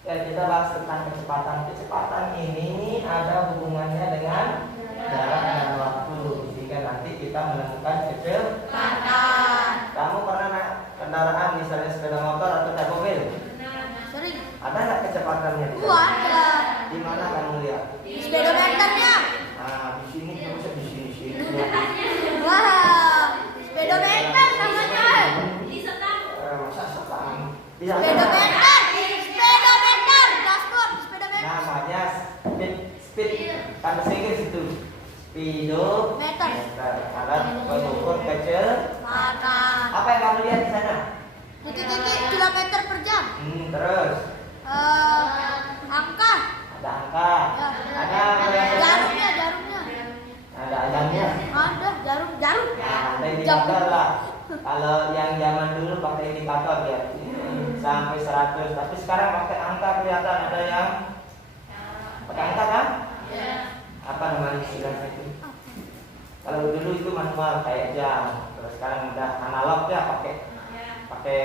Ya, kita bahas tentang kecepatan. Kecepatan ini ada hubungannya dengan jarak dan waktu, sehingga nanti kita menemukan kecepatan. Kamu pernah naik kendaraan misalnya sepeda motor atau naik mobil? Sering. Ada nggak kecepatannya? Ada. Di mana kamu lihat? Di speedometernya. Nah, di sini bisa di sini. Wah, speedometer namanya. Masa setang? Speedometer, dashboard, speedometer. Namanya speed. Kan bahasa Inggris itu. Speedometer. Alat pengukur kecepatan. Apa yang kamu lihat di sana? Titik-titik kilometer per jam. Terus? Angka. Ada angka. Ya. Ada Jarumnya. Ada ayamnya. Ada jarum. Nah, ada indikator lah. Kalau yang zaman dulu pakai indikator ya, sampai 100. Tapi sekarang pakai angka kelihatan. Ada yang pakai angka kan? Apa namanya istilahnya itu? Kalau dulu itu manual kayak jam. Terus sekarang udah analog ya, pakai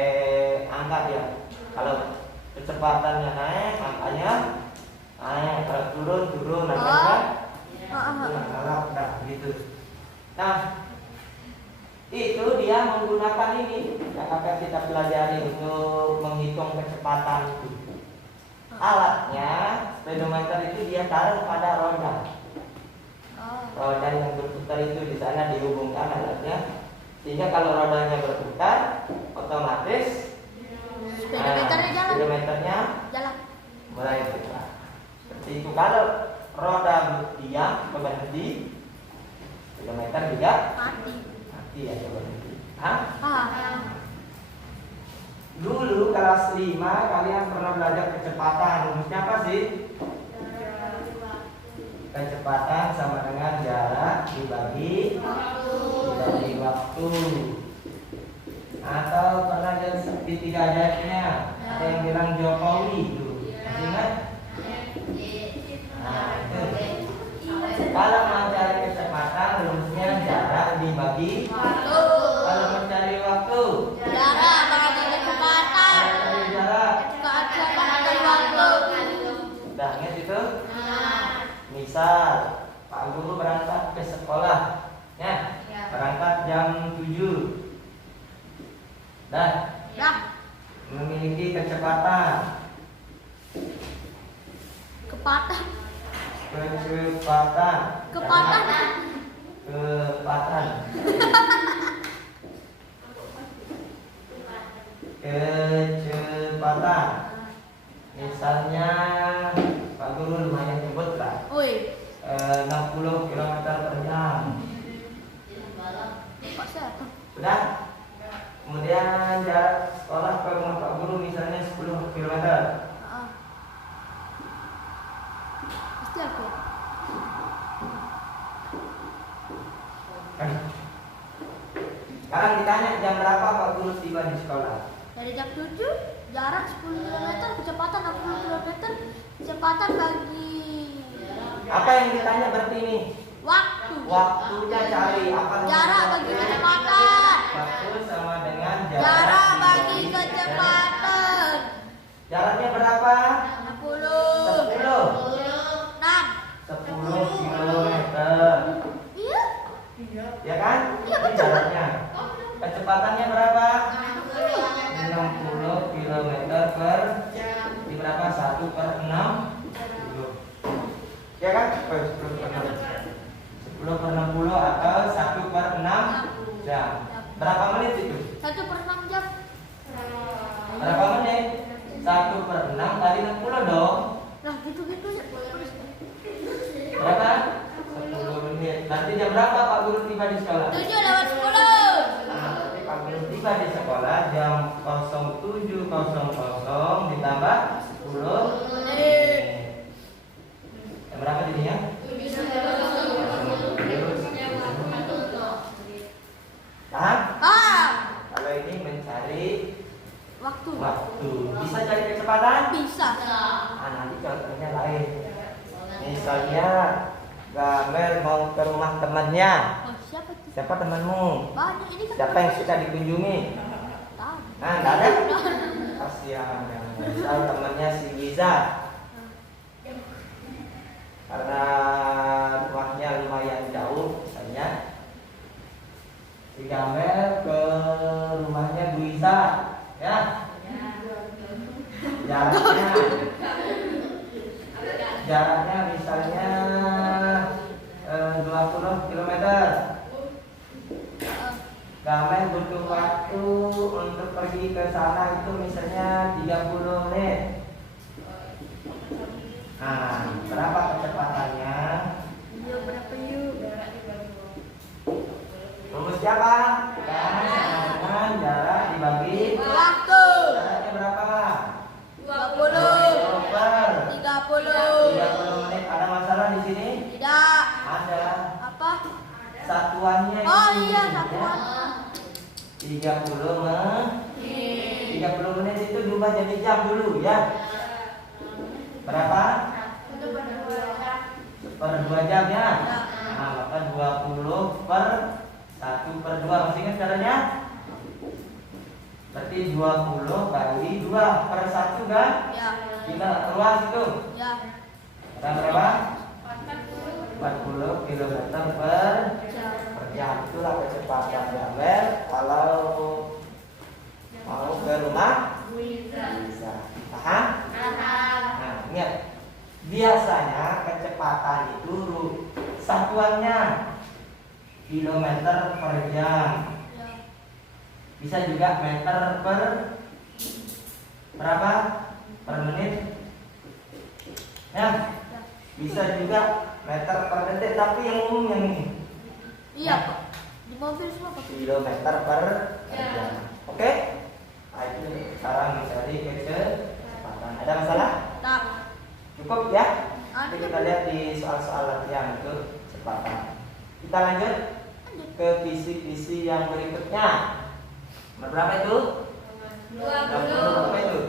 angka ya. Kalau kecepatannya naik, angkanya naik. Kalau turun, angkanya analog, nah gitu. Nah, itu dia menggunakan ini yang akan kita pelajari untuk menghitung kecepatan itu. Alatnya speedometer itu dia taruh pada roda. Roda yang berputar itu di sana dihubungkan alatnya, sehingga kalau rodanya berputar, otomatis speedometernya Jalan. mulai berputar. Seperti itu. Kalau roda diam berhenti, speedometer juga mati ya, berhenti. Dulu kelas 5 kalian pernah belajar kecepatan. Rumusnya apa sih? Kecepatan sama dengan jarak dibagi waktu. Atau pernah jadi segitiga adatnya. Ada yang bilang Jokowi itu. Masih ingat? Nah, itu. Kalau mencari kecepatan, rumusnya jarak dibagi waktu. Kalau mencari waktu, Jarak bagi kecepatan. jarak. Kecepatan dari waktu. Udah ingat itu? Misal Pak Guru berangkat ke sekolah, ya, berangkat jam 7 dan memiliki kecepatan kecepatan. Misalnya Pak Guru lumayan nyebut lah, 60 km per jam. Sudah? Kemudian jarak sekolah ke rumah Pak Guru misalnya 10 km. Pasti aku. Sekarang ditanya jam berapa Pak Guru tiba di sekolah? Dari jam 7, jarak 10 km, kecepatan 60 km, kecepatan bagi Apa yang ditanya berarti ini? waktu. Waktunya cari apa? Jarak bagi kecepatan. Waktu sama dengan Jarak bagi kecepatan. Jaraknya berapa? 60. 6. 10 km. Iya. Ya kan? Iya, Ini betul. jaraknya. Kecepatannya berapa? 60 km per di berapa? 1 per 60. Ya kan? 10 per 60 atau 1 per 6 jam. Berapa menit itu? 1/6 jam. Berapa menit? 1 per 6 kali 60 dong. Nah, gitu-gitu ya. Berapa? 10 menit. Nanti jam berapa Pak Guru tiba di sekolah? 7:10. Nah, nanti Pak Guru tiba di sekolah jam 07.00 ditambah 10 menit. Jam berapa jadinya? Paham? Kalau ini mencari Waktu. bisa cari kecepatan? Bisa. Nanti contohnya lain. Misalnya Gamer mau ke rumah temannya. Oh, siapa tuh? Siapa temanmu? Banyak ini kan. Siapa yang suka dikunjungi? Tahu. Nah, nggak ada. Kasihan yang misal temannya si Liza. Karena rumahnya lumayan jauh, misalnya si Gamel ke rumahnya Bu Isa, ya. Jaraknya misalnya 20 km. Gamel butuh waktu untuk pergi ke sana itu misalnya 30 menit. Nah, berapa kecepatannya? Rumus siapa? Kan sama dengan jarak dibagi Waktu. jaraknya berapa? 20 per 30 menit. Ada masalah di sini? Tidak. Ada. Apa? Satuannya Oh ini, iya, ya. satuan. 30 menit itu diubah jadi jam dulu ya. Berapa? Per 2 jam ya. Nah, maka 20 per 1/2. Masih ingat caranya? Berarti 20 kali 2 per 1 kan? Ya. Kita luas itu. Ya. Dan berapa? 40 km per jam. Itulah kecepatan Gamel kalau mau ke rumah bisa. Paham? Nah, ingat. Biasanya kecepatan itu satuannya kilometer per jam. Bisa juga meter per berapa? Per menit. Ya. Bisa juga meter per detik, tapi yang umum yang ini. Iya, Pak. Di mobil semua pakai Kilometer per jam. Oke? Nah, itu sekarang mencari kecepatan. Ada masalah? tak. Cukup ya? Ada. Nanti kita lihat di soal-soal latihan itu kecepatan. Kita lanjut ke kisi-kisi yang berikutnya. Nomor berapa itu? 20. Berapa itu?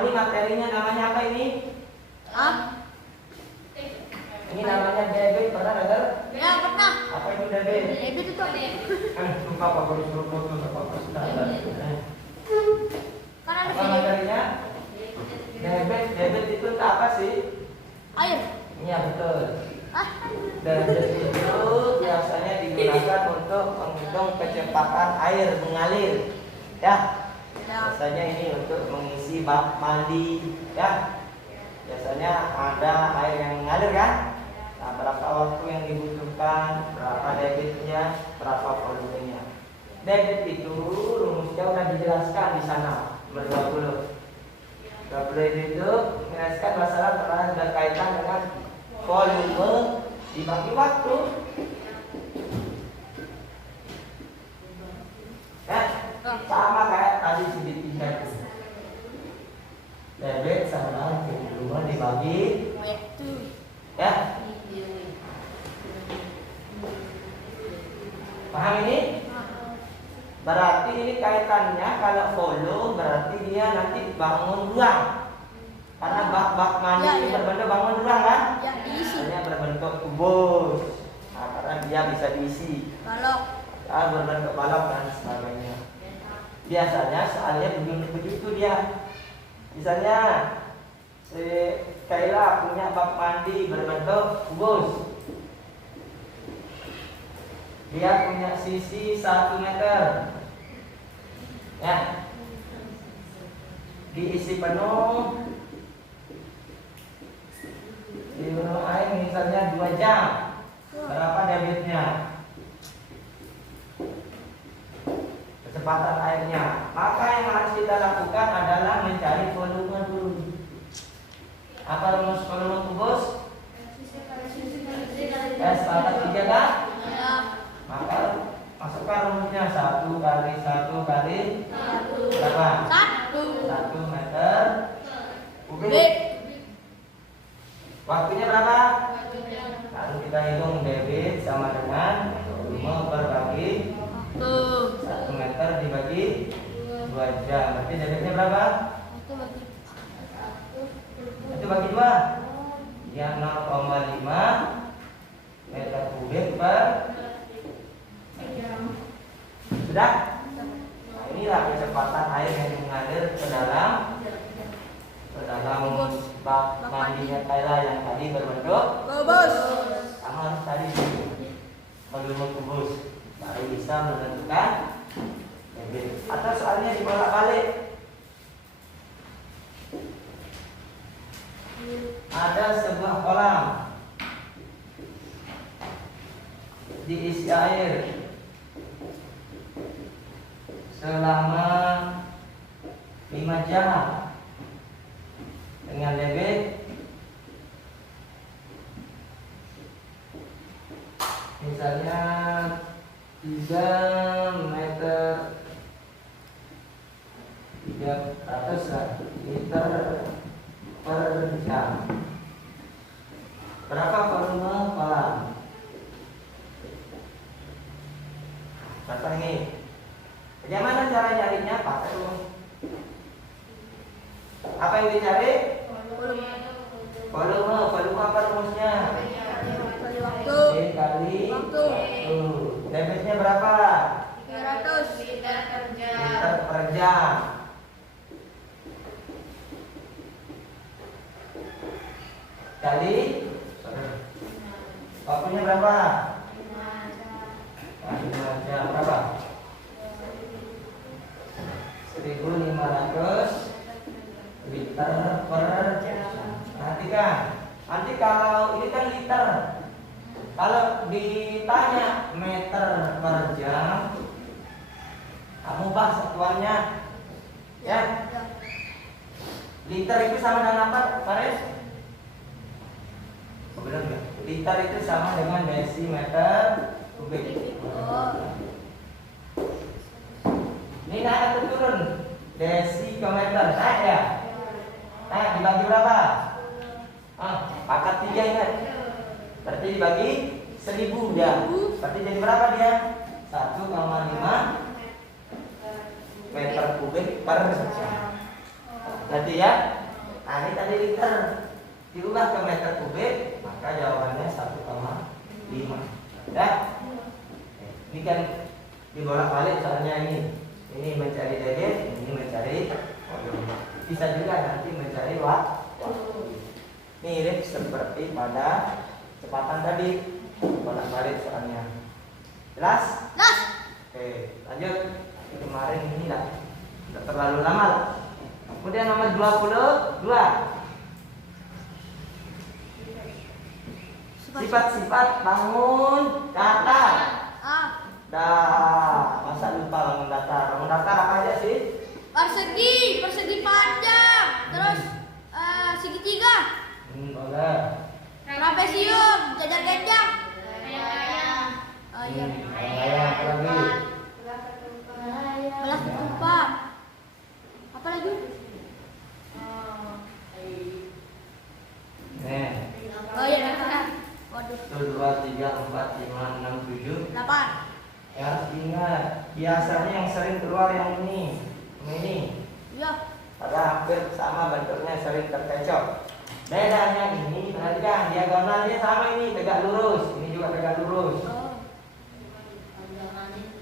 Ini materinya namanya apa ini? Ini namanya debit, pernah dengar? Ya, pernah. Apa itu debit? Debit itu apa? Lupa apa baru suruh foto apa sudah ada. Kan ada Apa video. materinya? Debit itu apa sih? Air. Iya betul. Ah, Debit itu biasanya digunakan untuk menghitung kecepatan air mengalir. Ya. Biasanya ini untuk mengisi bak mandi, ya. Biasanya ada air yang mengalir kan? Nah, berapa waktu yang dibutuhkan, berapa debitnya, berapa volumenya. Debit itu rumusnya sudah dijelaskan di sana, nomor 20. 20 itu menjelaskan masalah pernah berkaitan dengan volume dibagi waktu. Ya, sama kayak tadi segitiga itu. Debit sama volume dibagi waktu. ya. Paham ini? Berarti ini kaitannya kalau volume berarti dia nanti bangun ruang. Karena bak-bak mandi Ya, ini ya. berbentuk bangun ruang kan? Ya, diisi. Hanya berbentuk kubus. Nah, karena dia bisa diisi. Balok. Berbentuk balok dan sebagainya. Biasanya soalnya begitu dia. Misalnya si Kayla punya bak mandi berbentuk kubus. Dia punya sisi 1 meter. Ya. Diisi penuh. Dipenuh air misalnya 2 jam. Berapa debitnya? Kecepatan airnya. Maka yang harus kita lakukan adalah mencari volume dulu. Apa rumus volume kubus? S pangkat 3 kan? Ya. Maka masukkan rumusnya 1 kali 1 kali berapa? 1 meter kubik. Waktunya berapa? Lalu kita hitung debit sama dengan volume per bagi 1 meter dibagi 2 jam. Berarti debitnya berapa? Itu bagi 2. Ya 0,5 meter kubik per Sudah? Nah, inilah kecepatan air yang mengalir ke dalam bak mandinya Kayla yang tadi berbentuk Kubus. sama harus tadi volume kubus baru bisa menentukan debit. Atau soalnya dibolak-balik. Ada sebuah kolam diisi air selama 5 jam dengan debit misalnya 3 meter 300 liter per jam. Berapa volume kolam? Contoh ini. Bagaimana cara nyarinya? Pakai rumus. Apa yang dicari? Volume. Volume apa rumusnya? Waktu. Kali waktu. Debitnya berapa? 300 liter per jam. Kali waktunya berapa? 5 jam. Berapa? 1.500 liter per jam. Perhatikan. Nanti kalau ini kan liter, kalau ditanya meter per jam, kamu ubah satuannya, ya. Liter itu sama dengan apa, Faris? Benar nggak? Liter itu sama dengan desimeter kubik. Ini naik atau turun? Desi ke meter, naik ya? Naik dibagi berapa? Pangkat 3 ingat. Berarti dibagi 1000 ya. Berarti jadi berapa dia? 1,5 meter kubik per jam. Berarti ya? Nah ini tadi liter diubah ke meter kubik, maka jawabannya 1,5. Ya? Ini kan dibolak-balik soalnya ini mencari debit, ini mencari volume. Bisa juga nanti mencari waktu. Mirip seperti pada kecepatan tadi, bolak-balik soalnya. Jelas? Jelas. Oke, lanjut. Kemarin ini lah, tidak terlalu lama lah. Kemudian nomor 22. Sifat-sifat bangun datar. Masa lupa bangun datar? Bangun datar apa aja sih? Persegi panjang, terus segitiga. Boleh. Trapesium, jajar genjang. Layang apa lagi? Belah ketupat. Apa lagi? Nih. Oh iya, benar. Waduh. 1, 2, 3, 4, 5, 6, 7. 8. Ya, ingat. Biasanya yang sering keluar yang ini. Iya. Pada hampir sama bentuknya, sering terkecoh. Bedanya ini, perhatikan diagonalnya sama ini, tegak lurus. Ini juga tegak lurus.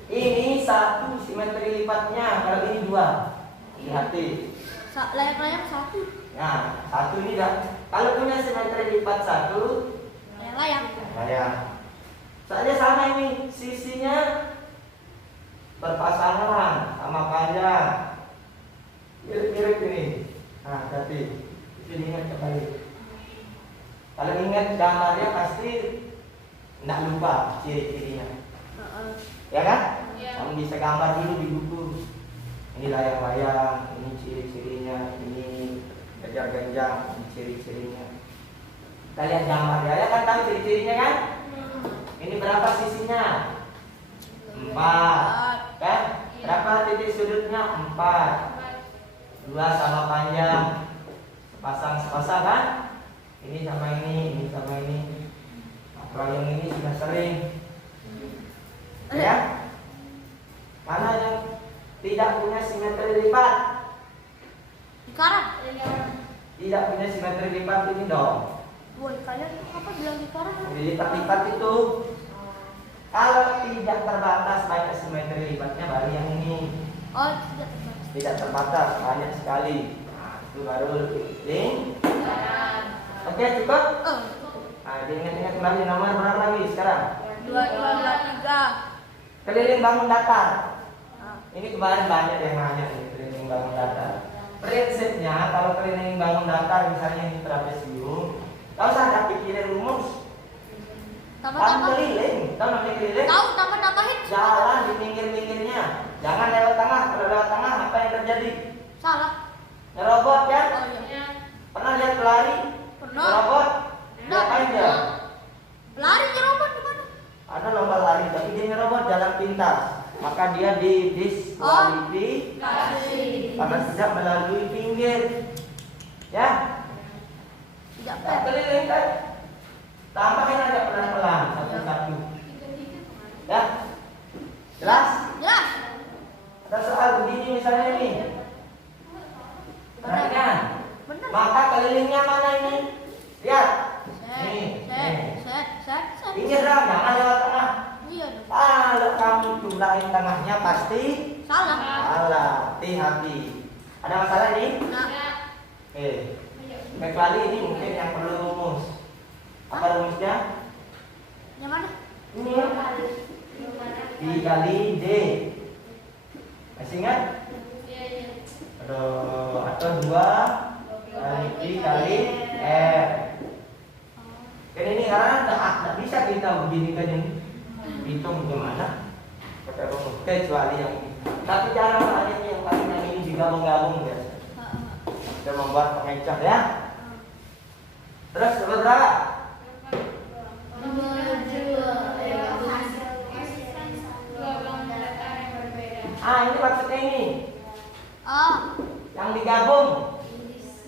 Ini 1 simetri lipatnya, kalau ini 2. Hati-hati. Layang-layang 1. Nah, 1 ini dah. Kalau punya simetri lipat 1, Layang. layang. Soalnya sama ini, sisinya berpasangan sama panjang. Mirip-mirip ini. Nah, hati. Jadi ingat kembali. Kalau ingat gambarnya pasti tidak lupa ciri-cirinya. Ya kan? Kamu bisa gambar dulu di buku. Ini layang-layang, ini ciri-cirinya, ini jajar genjang, ini ciri-cirinya. Kita lihat gambar ya kan, tahu ciri-cirinya kan? Ini berapa sisinya? 4. Kan? Berapa titik sudutnya? 4. 2 sama panjang. Sepasang kan? Ini sama ini sama ini. Nah, kalau yang ini sudah sering. Ya? Mana yang tidak punya simetri lipat? Dikarang. Tidak punya simetri lipat ini dong. Woi, kalian apa bilang dikarang? Dilipat-lipat itu. Kalau tidak terbatas banyak simetri, libatnya baru yang ini. Oh, tidak terbatas. Tidak terbatas, banyak sekali. Nah, itu baru link. Oke, cukup? Oh, Nah, diingat-ingat kembali nomor berapa lagi sekarang? 223. Keliling bangun datar. Ah, Ini kemarin banyak yang nanya nih, keliling bangun datar. Prinsipnya kalau keliling bangun datar misalnya ini trapesium, nggak usah ada pikirin rumus. Kamu tambah-tambah. keliling, tahu namanya keliling? Tahu, tambah-tambahin. Jalan di pinggir-pinggirnya, jangan lewat tengah. Kalau lewat tengah apa yang terjadi? Salah. Nyerobot kan? Oh iya. Pernah lihat pelari? Pernah. Nyerobot? Ngapain dia? Lari nyerobot gimana? Ada lomba lari, tapi dia nyerobot jalan pintas. Maka dia didiskualifikasi karena tidak melalui pinggir. Ya, Tidak tak fair. keliling kan? Tambahin aja pelan-pelan satu-satu. Ya, jelas? Jelas. Ada soal begini misalnya ini. Perhatikan. Benar. Maka kelilingnya mana ini? Lihat. Set. Pinggir dong, jangan lewat tengah. Iya dong. Kalau kamu jumlahin tengahnya pasti Salah. salah. Hati-hati. Ada masalah ini? Nah, Kecuali ini mungkin yang perlu rumus. Apa rumusnya? yang mana? Ini ya. Dikali D. Masih ingat? Atau 2 kali D kali R. Kan ini karena tidak bisa kita begini kan ini. Hitung gimana? Pakai rumus. Kecuali yang ini. Tapi jarang ada yang paling yang ini digabung-gabung biasa. Kita membuat pengecoh ya. Terus berapa? Ini maksudnya ini. Oh, Yang digabung.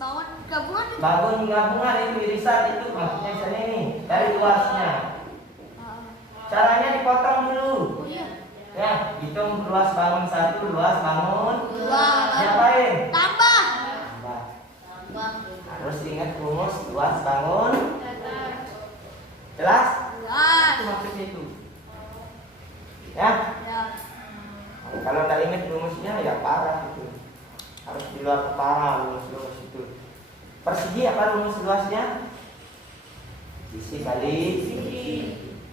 bangun gabungan. Bangun gabungan itu irisan itu maksudnya misalnya ini dari luasnya. Caranya dipotong dulu. Oh iya. Ya, hitung luas bangun 1, luas bangun 2. Diapain? Tambah. Tambah. Harus ingat rumus luas bangun. Jelas? Jelas. Itu maksudnya itu. Ya. Ya. Kalau tak ingat rumusnya ya parah itu. Harus di luar kepala rumus itu. Persegi apa rumus luasnya? Sisi kali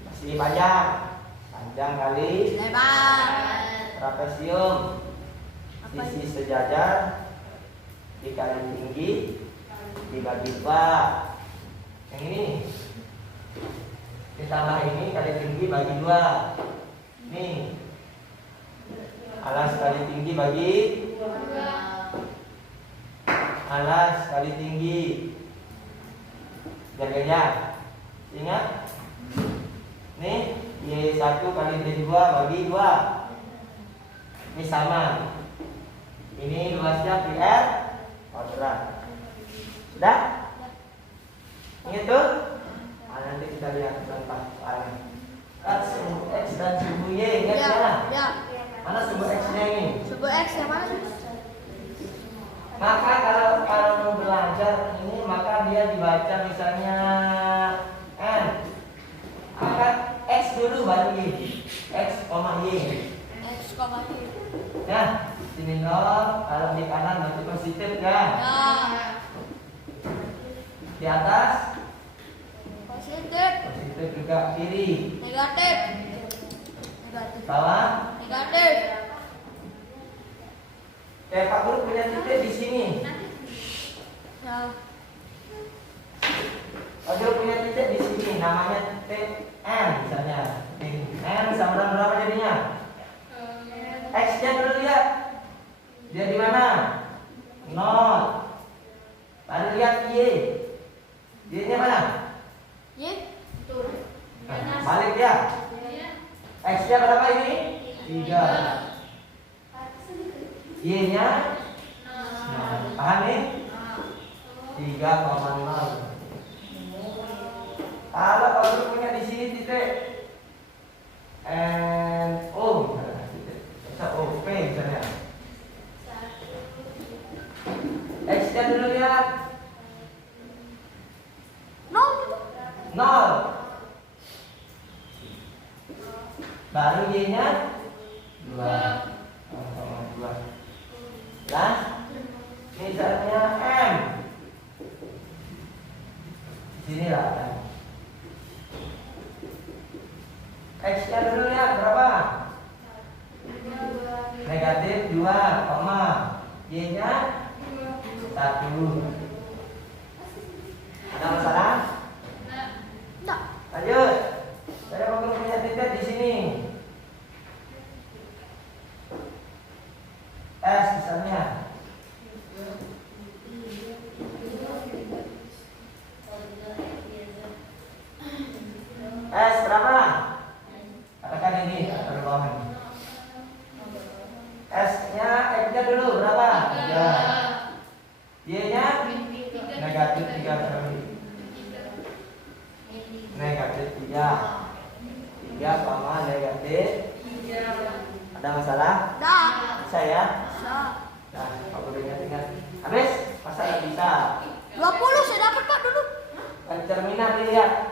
persegi panjang kali Lebar. trapesium. Apa Sisi sejajar dikali tinggi dibagi 2. Yang ini ditambah ini kali tinggi bagi 2. Nih alas kali tinggi bagi alas kali tinggi. Jaganya ingat nih Y1 kali D2 bagi 2. Ini sama. Ini luasnya PR kuadrat. Sudah? Ingat tuh? Nanti kita lihat contoh soalnya. Sumbu X dan sumbu Y ingat Ya. ya? Ya. Mana sumbu X-nya ini? Sumbu X yang mana? Maka kalau mau belajar ini maka dia dibaca misalnya N. Maka X dulu baru Y. X, Y. X, Y. Ya, sini 0, kalau di kanan berarti positif kan? Ya. Di atas Positif. positif juga kiri. Negatif. Negatif. Bawah. Negatif. Pak Guru punya titik di sini. Ya. Pak Guru punya titik di sini, namanya N misalnya. N sama dengan berapa jadinya? X-nya dulu lihat. Dia di mana? 0. Lalu lihat Y. Y-nya mana? Y. Nah, balik dia. X-nya berapa ini? 3. Y-nya? Paham nih? 3,0. Kalau Pak punya di sini titik NO, bisa OP misalnya. X-nya dulu lihat. 0 gitu. 0. Baru Y-nya 2. Sama 2. Nah, misalnya M. Di sini lah. X-nya dulu lihat berapa? Negatif 2, koma. Y-nya 1. Ada masalah? Enggak. Lanjut. Saya mau punya titik di sini. S misalnya. S berapa? Katakan ini pada bawah. S-nya, X-nya dulu berapa? 3. Y-nya negatif 3 kali. Negatif 3. 3 koma negatif 3. Ada masalah? Enggak. Bisa ya? Bisa. Nah, aku udah ingat. Habis? Masa nggak bisa? 20 saya dapat Pak dulu. Pencerminan dilihat.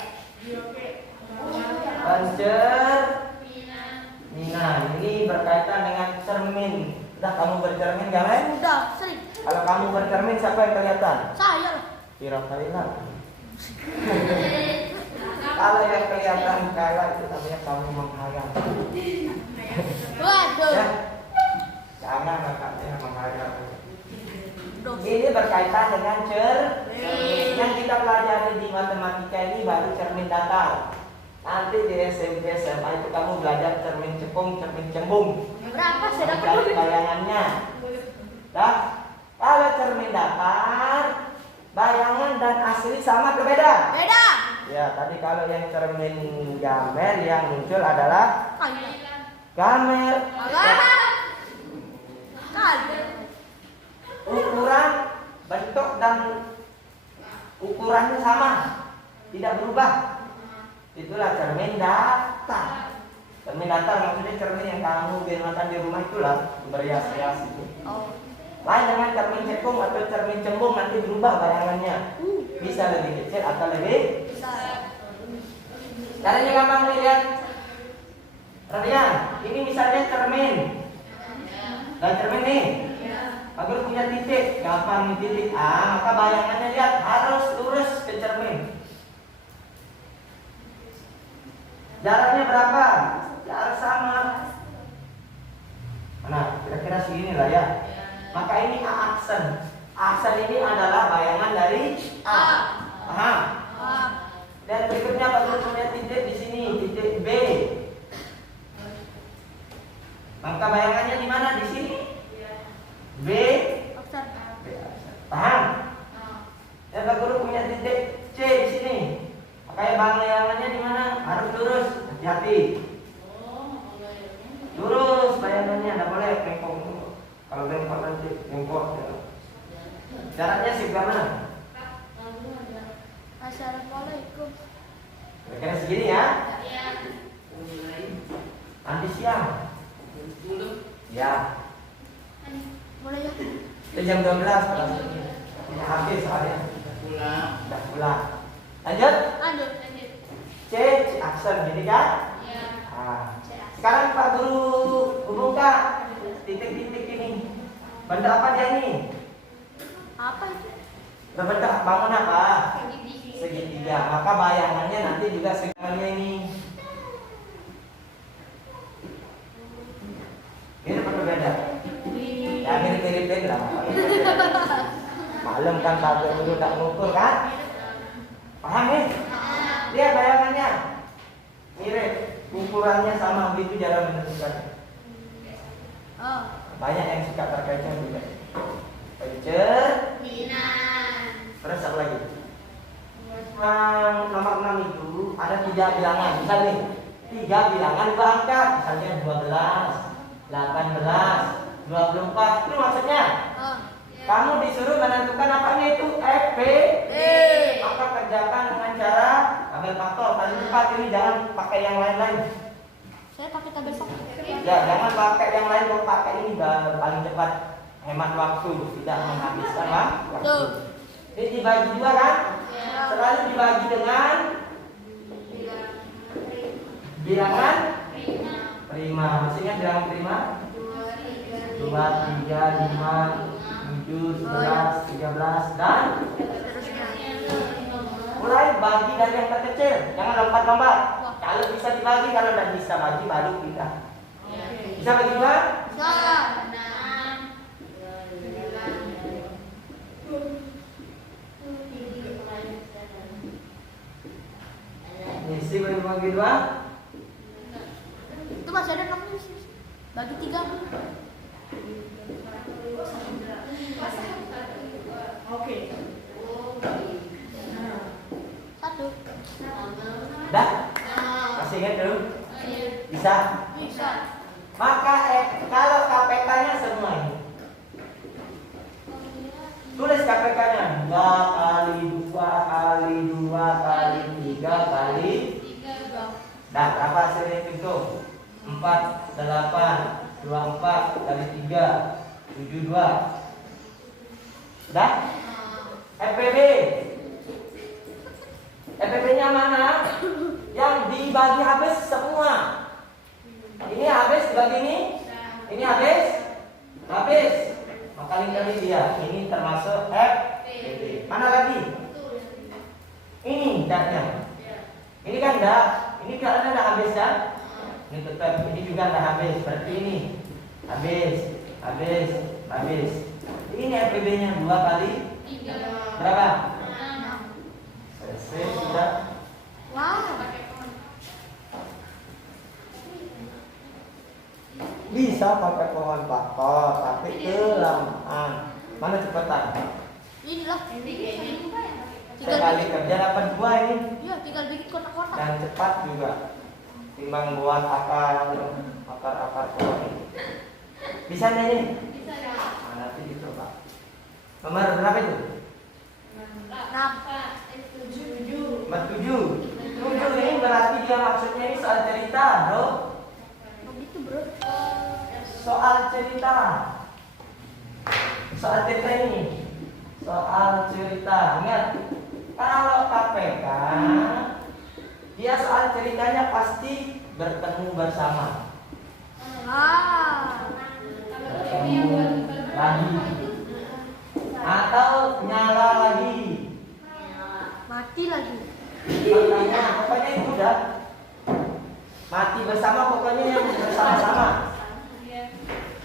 Pencerminan ini berkaitan dengan cermin. Udah kamu bercermin gak, Men? Udah, sering. Kalau kamu bercermin siapa yang kelihatan? Saya lah. Kira kalian. Kalau yang kelihatan kalah itu namanya kamu menghayal. Waduh. Ya. Jangan kakaknya menghayal. Dos. Ini berkaitan dengan cermin. Yang kita pelajari di matematika ini baru cermin datar. Nanti di SMP SMA itu kamu belajar cermin cekung, cermin cembung. Berapa saya dapat Cari dulu? bayangannya. Nah, kalau cermin datar, bayangan dan asli sama berbeda. Beda. Ya, tadi kalau yang cermin gamer yang muncul adalah Kayu. gamer. Kayu. Ukuran, bentuk dan ukurannya sama, tidak berubah. Itulah cermin datar. Cermin datar maksudnya cermin yang kamu gunakan di rumah itulah berhias-hias itu. Oh. Lain dengan cermin cekung atau cermin cembung nanti berubah bayangannya. Bisa lebih kecil atau lebih. Caranya gampang lihat. Perhatian, ini misalnya cermin. Dan cermin nih. Agar punya titik, gampang nih titik A, maka bayangannya lihat harus lurus ke cermin. Jaraknya berapa? Jarak sama. Nah, kira-kira segini lah ya. Maka ini A aksen. Aksen ini adalah bayangan dari A. Paham? Dan berikutnya Pak Guru punya titik di sini, titik B. Maka bayangannya di mana? Di sini. B. Paham? Dan Pak Guru punya titik C di sini. Maka bayangannya di mana? Harus lurus. Hati-hati. Lurus bayangannya, tidak boleh bengkok. Kalau bengkok nanti bengkok. Ya. Jaraknya segimana? Assalamualaikum. Kira-kira segini ya? Nanti siang. Ya. Boleh ya? Itu jam 12 kelas ini. Ini habis soalnya. Sudah pulang. Lanjut. Lanjut. C aksen gini kan? Nah, sekarang Pak Guru hubungkan titik-titik ini. Benda apa dia ini? Apa itu? Berbentuk bangun apa? Segitiga. Maka bayangannya nanti juga segitiga ini. Ini berbeda. Ya mirip-mirip lah. Maklum kan Pak Guru tak mengukur kan? Paham nih? Lihat bayangannya. Mirip. Ukurannya sama, begitu cara menentukan. Oh. Banyak yang suka terkaitnya juga. Terus apa lagi? Nomor 6 itu ada 3 bilangan. Misal nih, 3 bilangan 2 angka. Misalnya 12, 18, 24. Itu maksudnya Oh. kamu disuruh menentukan apanya itu FP. Maka kerjakan dengan cara ambil faktor paling cepat. Ini jangan pakai yang lain-lain. Saya pakai tabel faktor. Ya, jangan pakai yang lain, mau pakai ini paling cepat, hemat waktu, tidak menghabiskan waktu. Tuh. Ini dibagi 2 kan? Selalu dibagi dengan bilangan 5. Masih ingat bilangan prima? 2, 3, 5, 7, 11, 13 dan mulai bagi dari yang terkecil. Jangan lompat-lompat. Kalau bisa dibagi, kalau tidak bisa bagi baru pindah. Bisa bagi dua? Isi bagi dua? Itu masih ada 6 nih. Bagi 3. Oke. 1. Dah? Masih ingat dulu? Bisa? Bisa. Maka kalau KPK-nya semua ini, tulis KPK-nya 2 kali 2 kali 2 kali 3 kali. Nah, berapa hasilnya itu? 4, 8, 24 kali 3, 72. Dah? FPB. FPB-nya mana? Yang dibagi habis semua. Ini habis dibagi ini habis, habis. Maka lingkari dia. Ini termasuk FPB. Mana lagi? Ini datanya. Ini kan enggak. Ini karena enggak habis kan? Ini tetap. Ini juga enggak habis. Berarti ini habis, habis, habis. Ini FPB-nya 2 kali berapa? Selesai sudah. Wow. Bisa pakai pohon faktor, tapi kelamaan. Mana cepetan? Inilah. Sekali kerja dapat 2 ini. Iya, tinggal bikin kotak-kotak. Dan cepat juga. Timbang buat akar pohon. Bisa nih ini? Nah, nanti dicoba. Nomor berapa itu? 7. 7 ini berarti dia maksudnya ini soal cerita, bro. Begitu, Bro. Soal cerita. Soal cerita ini. Soal cerita. Ingat, kalau KPK dia soal ceritanya pasti bertemu bersama. Bertemu lagi. Atau nyala lagi. Mati lagi. Makanya pokoknya itu udah mati bersama, pokoknya yang bersama-sama.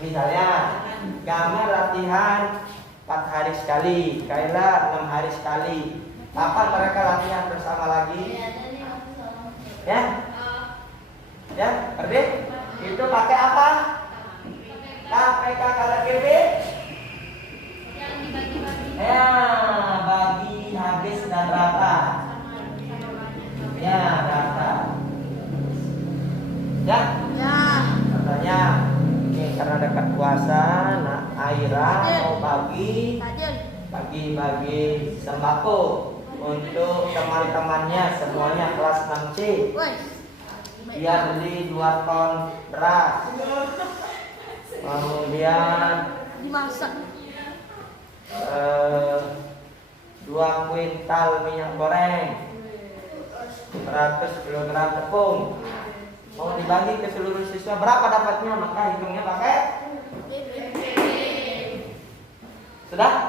Misalnya gambar latihan 4 hari sekali, Kaila 6 hari sekali. Kapan mereka latihan bersama lagi? Ya? Ya, ngerti? Itu pakai apa? KPK kalau GB? Ya, bagi habis dan rata. Ya, rata. Ya? Ya. Katanya ini karena dekat puasa, nah Aira mau bagi sembako untuk teman-temannya semuanya kelas 6C. Woi. Dia beli 2 ton beras, kemudian Dimasak. 2 kuintal minyak goreng, 100 kg tepung. Mau dibagi ke seluruh siswa, berapa dapatnya? Maka hitungnya pakai. Sudah?